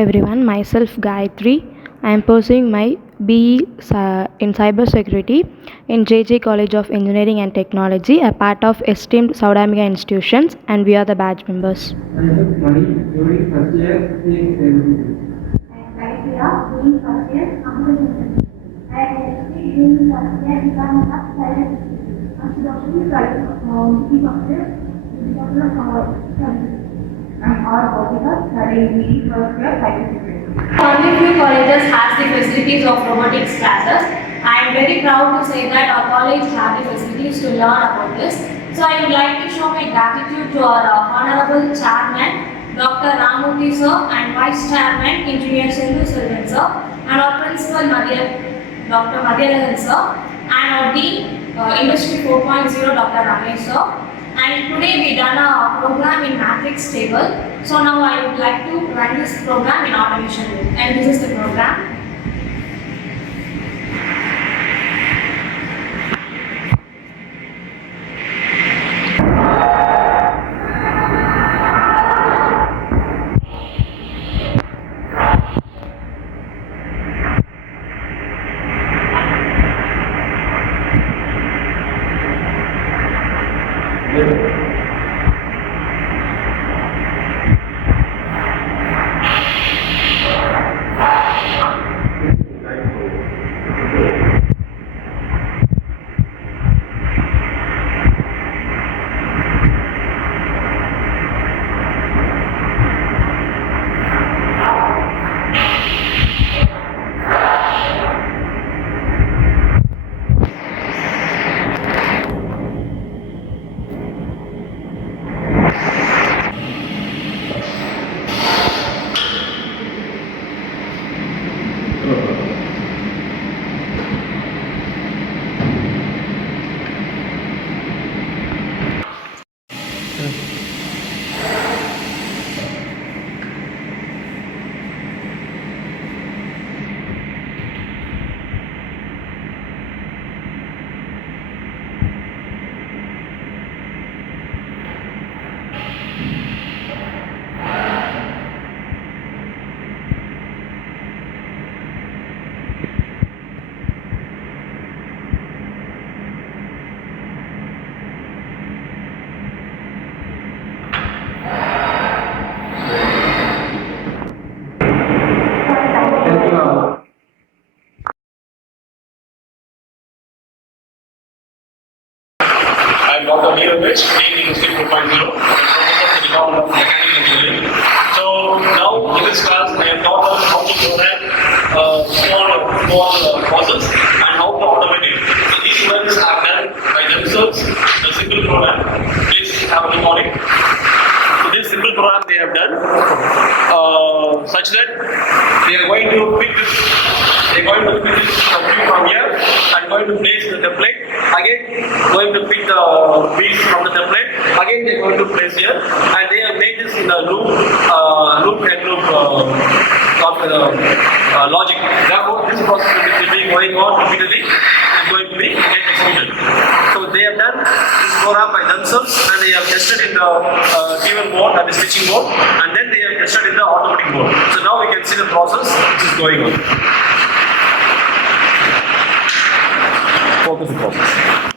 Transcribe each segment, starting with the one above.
everyone, myself Gayatri. I am pursuing my in Cybersecurity in JJ College of Engineering and Technology, a part of esteemed Sowdambikaa institutions, and we are the batch members. Myself Mani, during first year, in Doing first year computer science. I am doing first year department of cyber security. Introduction and all officers studying first year cyber security. Only few colleges has the facilities of robotics classes. I am very proud to say that our college has the facilities to learn about this. So I would like to show my gratitude to our honorable chairman, Dr. Ramurthy sir, and Vice Chairman, Engineer Sindhu Selvan sir, and our Principal Dr. Madhyalahan sir, and our Dean, Industry 4.0, Dr. Ramesh sir. And today we done a program in matrix table. So now I would like to run this program in automation loop. And this is the program. I'm Dr. Neeraj, Dean Industry 4.0, Professor of the Department of Mechanical Engineering. So now in this class, I have taught us how to program small process and how to automate it. So these students have done by themselves a simple program. Please have a look on it. So this simple program they have done such that they are going to pick this. They are going to pick this view from here and going to place the template. Again, going to pick the piece from the template. Again, they are going to place here, and they have made this in a loop and loop logic. Therefore, this process will be going on repeatedly. Is going to be get executed. So they have done this program by themselves, and they have tested in the T1 mode and the switching mode, and then they have tested in the automatic mode. So now we can see the process which is going on. Focus the process.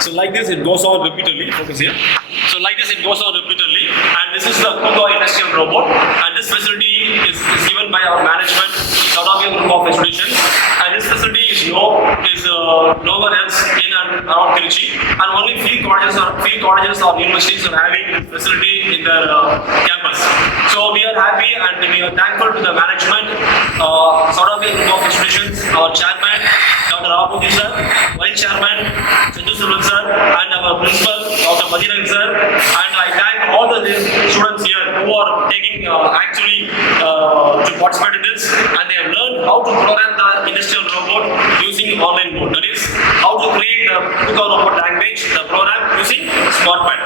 So like this it goes on repeatedly, focus here. So like this it goes on repeatedly, and this is the Kuka-Jj industrial robot, and this facility is given by our management, Sowdambikaa group of institutions, and this facility is nowhere else in and around Trichy, and only few colleges or universities are having this facility in their campus. So we are happy and we are thankful to the management, Sowdambikaa group of institutions, our chairman, Dr. Ramurthy sir, Vice Chairman, Sindhu Selvan sir, and our principal, Dr. Madhyalahan sir, and I thank all the to participate in this, and they have learned how to program the industrial robot using online mode. That is, how to create the Kuka robot language, the program using SmartPad.